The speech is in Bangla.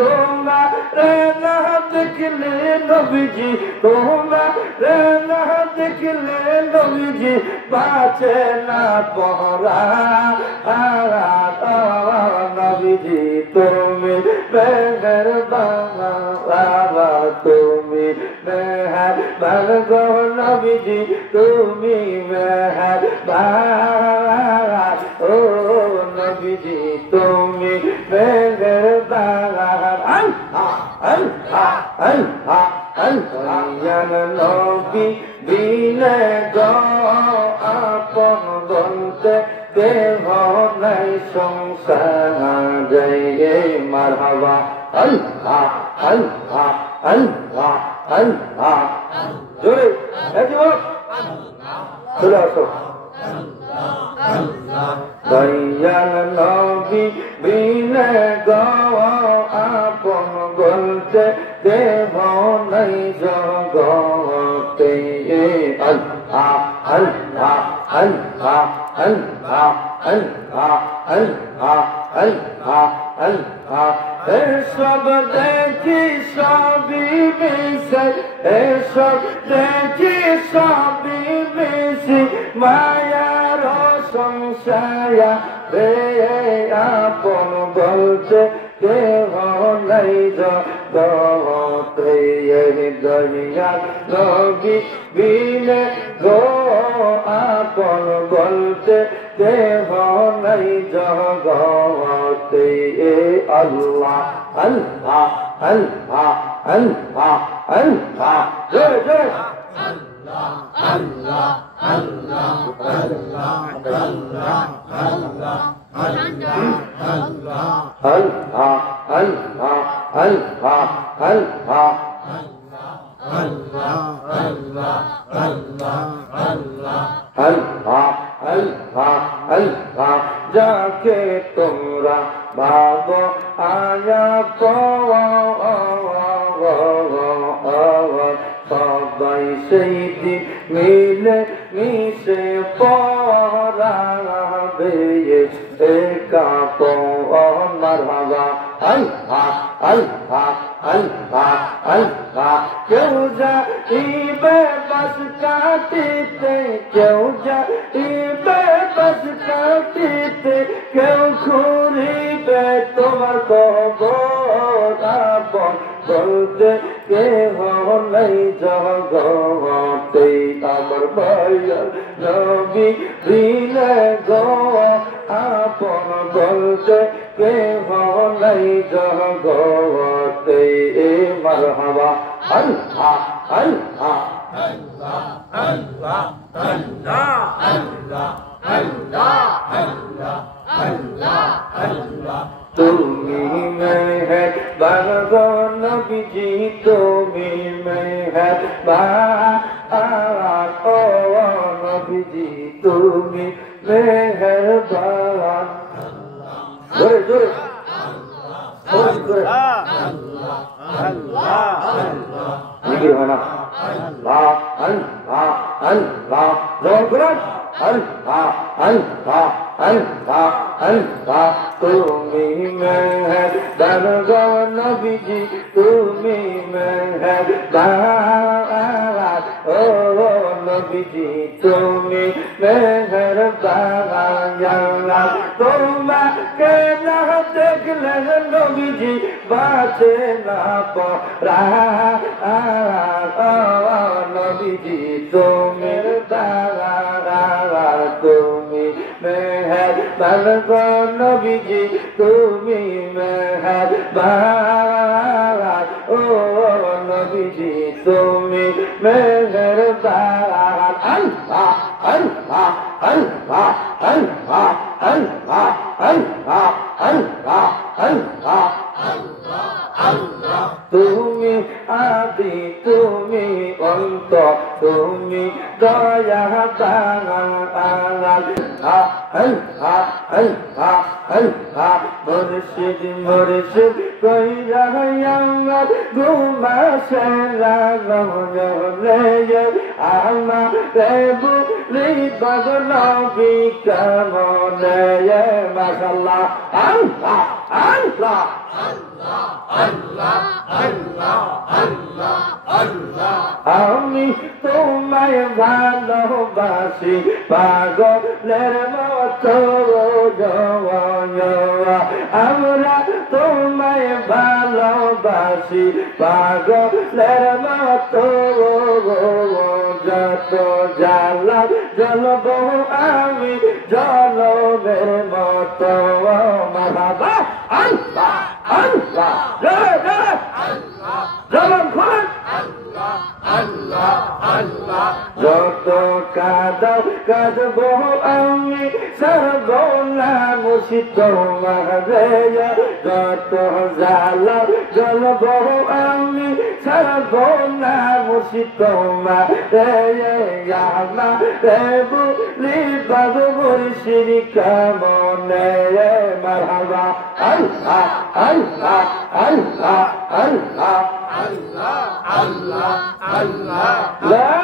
তোমারে না দেখলে নবীজি তোমারে না দেখলে নবীজি বাঁচে না পরাণ নবীজি তুমি মেহেরবান তুমি মেহেরবান গো নবীজি তুমি মেহেরবান ও নবীজি তুমি মেহেরবান নবী বিনে গো আপন বলতে দেহ নাই সংসারে মারহাবা আল্লাহ আল্লাহ আল্লাহ আল্লাহ জোরে চলে আসো দয়াল নবী বিনে গো আপন বলতে দেহ নাই জগতে আল্লাহ আল্লাহ আল্লাহ আল্লাহ আল্লাহ আল্লাহ আল্লাহ আল্লাহ এসব দেখি সবই মিশে এসব দেখি সবই মিশি মায়ার সংসায়া রে আপন বলতে দেহ নাই জগতে দয়া নবী বিনে গো আপন বলতে দেহ নাই জগতে আল্লাহ আল্লাহ আল্লাহ আল্লাহ আল্লাহ জয় জয় আল্লাহ আল্লাহ আল্লাহ আল্লাহ আল্লাহ আল্লাহ আল্লাহ আল্লাহ আল্লাহ আল্লাহ আল্লাহ আল্লাহ আল্লাহ আল্লাহ আল্লাহ আল্লাহ আল্লাহ আল্লাহ যাকে তোমরা ভাবো আয়া সবাই সেই দিন মিলে মিশে পড়াবে একা মারহাবা আল্লাহ আল্লাহ আল্লাহ আল্লাহ কেউ যাইবে বাস কাটিতে কেউ যাইবে বাস কাটিতে কেউ ঘুরিবে তোমার কবর আপন বলতে কেহ নাই জগতে আমার ভাইয়া নবী বিনে গো আপন বলতে কেহ নাই জগতে মারহাবা আল্লাহ আল্লাহ আল্লাহ আল্লাহ আল্লাহ আল্লাহ আল্লাহ আল্লাহ আল্লাহ আল্লাহ তুমি মেহেরবান গো নবীজি তুমি মেহেরবান ও নবীজি তুমি মেহেরবান জোরে জোরে তুমি মেহেরবান গো নবীজি তুমি মেহেরবান ও নবীজি তুমি মেহেরবান তোমাকে না দেখলে নবীজি বাঁচে না পরাণ নবীজি তুমি তুমি মেহেরবান গো নবীজি তুমি মেহেরবান ও নবীজি তুমি মেহেরবান আল্লাহ আল্লাহ আল্লাহ আল্লাহ আল্লাহ আল্লাহ আল্লাহ আল্লাহ আল্লাহ তুমি আদি তুমি অন্ত তুমি দয়া মুর্শিদ মুর্শিদ কই আমার ঘুমাসে রে আমার বুলি বদলবি কেমনে মাশাআল্লাহ আল্লাহ আল্লাহ আমি তোমায় ভালোবাসি পাগলের মতো আমরা তোমায় ভালোবাসি পাগলের মতো যত জ্বালা জ্বলব আমি জলবের মতো মারহাবা আল্লাহ আল্লাহ জয় জয় জবান খুলেন আল্লাহ আল্লাহ যত কাঁদাও কাঁদবো আমি সর্বনা মুর্শিদ তোমারে যত জ্বালাও জ্বলবো আমি সর্বনা মুর্শিদ তোমারে আমারে বলি বাবু মুর্শিদ কেমনে মারহাবা আল্লাহ আল্লাহ আল্লাহ আল্লাহ আল্লাহ আল্লাহ আল্লাহ